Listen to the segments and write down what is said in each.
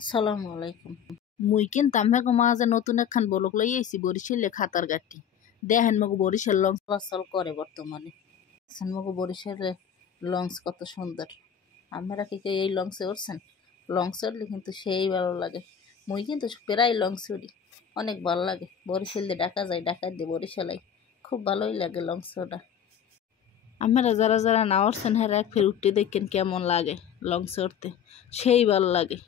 আসসালামু আলাইকুম। মুই কিন্তু আমাকে মাঝে নতুন একখান বলক লই আইছি বরিশালে খাতার গাটি দেখেন মগো বরিশাল লঞ্চ চলাচল করে বর্তমানে। মগো বরিশালে লঞ্চ কত সুন্দর। আপনারা কি কেউ এই লঞ্চে উঠছেন? লঞ্চ উঠলে কিন্তু সেই ভালো লাগে। মুই কিন্তু প্রায় লঞ্চ উঠি, অনেক ভালো লাগে। বরিশাল দিয়ে ঢাকা যায়, ঢাকা দিয়ে বরিশালাই, খুব ভালোই লাগে লঞ্চ ওটা। আপনারা যারা যারা না উঠছেন হ্যাঁ এক ফের উঠতে দেখেন কেমন লাগে লঞ্চ উঠতে, সেই ভালো লাগে।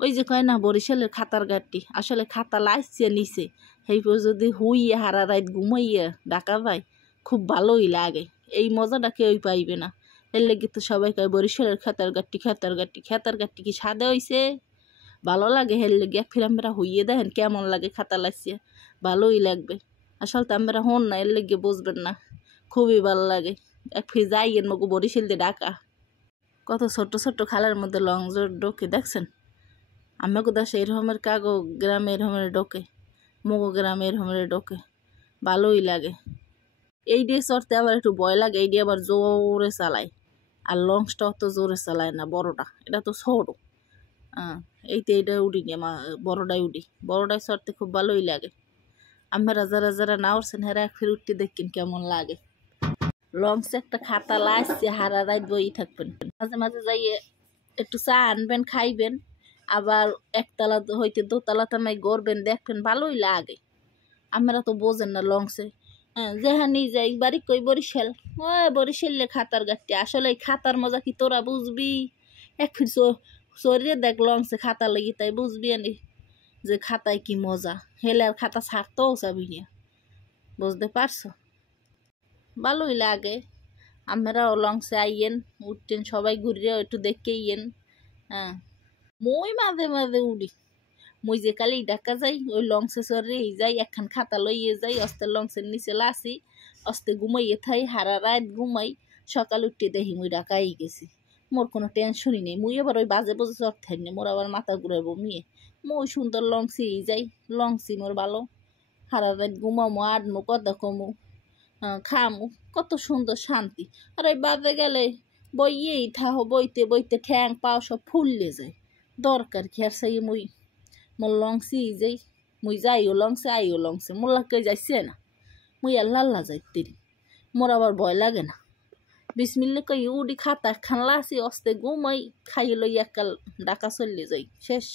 ওই যে কয় না বরিশালের খাতার ঘাটটি, আসলে খাতা লাইছে নিছে সেই যদি হুইয়ে হারা রাত ঘুমাইয়া ডাকা পায় খুব ভালোই লাগে। এই মজাটা কেউই পাইবে না। এর লেগে তো সবাই কয় বরিশালের খাতার ঘাটটি, খাতার ঘাটটি। খাতার ঘাটটি কি সাদা হইছে? ভালো লাগে। হের লেগে এক ফির আমরা হইয়ে দেখেন কেমন লাগে খাতা লাইছে, ভালোই লাগবে। আসলে তো আমরা হন না, এর লেগে বুঝবেন না, খুবই ভালো লাগে। এক ফির যাই এর মগো বরিশাল দিয়ে ডাকা, কত ছোট্ট ছোট্ট খালের মধ্যে লঞ্চ ডোকে দেখছেন। আমাকে দেশে এরকমের কাগো গ্রামে এরকমের ডোকে, মগো গ্রামে এরকমের ডোকে, ভালোই লাগে। এই দিয়ে চড়তে আবার একটু ভয় লাগে, এই দিয়ে আবার জোরে চালায়। আর লঞ্চটা অত জোরে চালায় না, বড়টা, এটা তো ছোট। এইতে এইটা উঠি নি, বড়টাই উঠি। বড়টাই চড়তে খুব ভালোই লাগে। আমরা যারা যারা না উঠছেন হেরা এক ফির উঠতে দেখেন কেমন লাগে। লঞ্চে একটা খাতা লাইছে, হারা রাত বই থাকবেন। মাঝে মাঝে যাইয়ে একটু চা আনবেন, খাইবেন, আবার একতলা হইতে দোতলাতে নাই গড়বেন, দেখবেন ভালোই লাগে। আমরা তো বোঝেন না লঞ্চে। যেহানি যাই বাড়ি কই বরিশাল, বরিশালে খাতার গাঠটি। আসলে এই খাতার মজা কি তোরা বুঝবি? এক ফির শরীরে দেখ লঞ্চে খাতা লাগি, তাই বুঝবি আনি যে খাতায় কি মজা। হেলে আর খাতা ছাড়তেও চাবি না, বুঝতে পারছো? ভালোই লাগে। আমরাও লঞ্চে আইয়েন, উঠতেন সবাই, ঘুরিয়ে একটু দেখে ইয়েন। মই মাঝে মাঝে উড়ি। মুই যে কালি ঢাকা যাই ওই লঞ্চে চড়ে যাই, একখান খাতা লইয়ে যাই, অস্তে লঞ্চের নিচে লাসি, অস্তে ঘুমাইয়ে থাই, হারা রাত ঘুমাই, সকাল উঠতে দেখি মুই ঢাকাই গেছি। মোর কোনো টেনশনই নেই। মুই আবার ওই বাজে বাজে চড়তে নি, মোর আবার মাথা ঘুরাবো মিয়ে। মই সুন্দর লঞ্চেই যাই, লঞ্চই মোর ভালো। হারা রাত ঘুমামো, আডমো, কথা কমু, খামু, কত সুন্দর শান্তি। আর ওই বাজে গেলে বইয়েই থাহো, বইতে বইতে ঠ্যাং পাও সব ফুললে যায়। দরকার কি আর সাই মুই মোর লংসি যাই। মুই যাইও লংসে, আইও লংসে, মোর লাগে যাইছে না। মুই আর লাল্লা যাইতে মোর আবার ভয় লাগে না। বিসমিল্লা কই উডি খাতা খান লাসি, অস্তে ঘুমাই, খাই লই একাল ঢাকা চললে যাই, শেষ।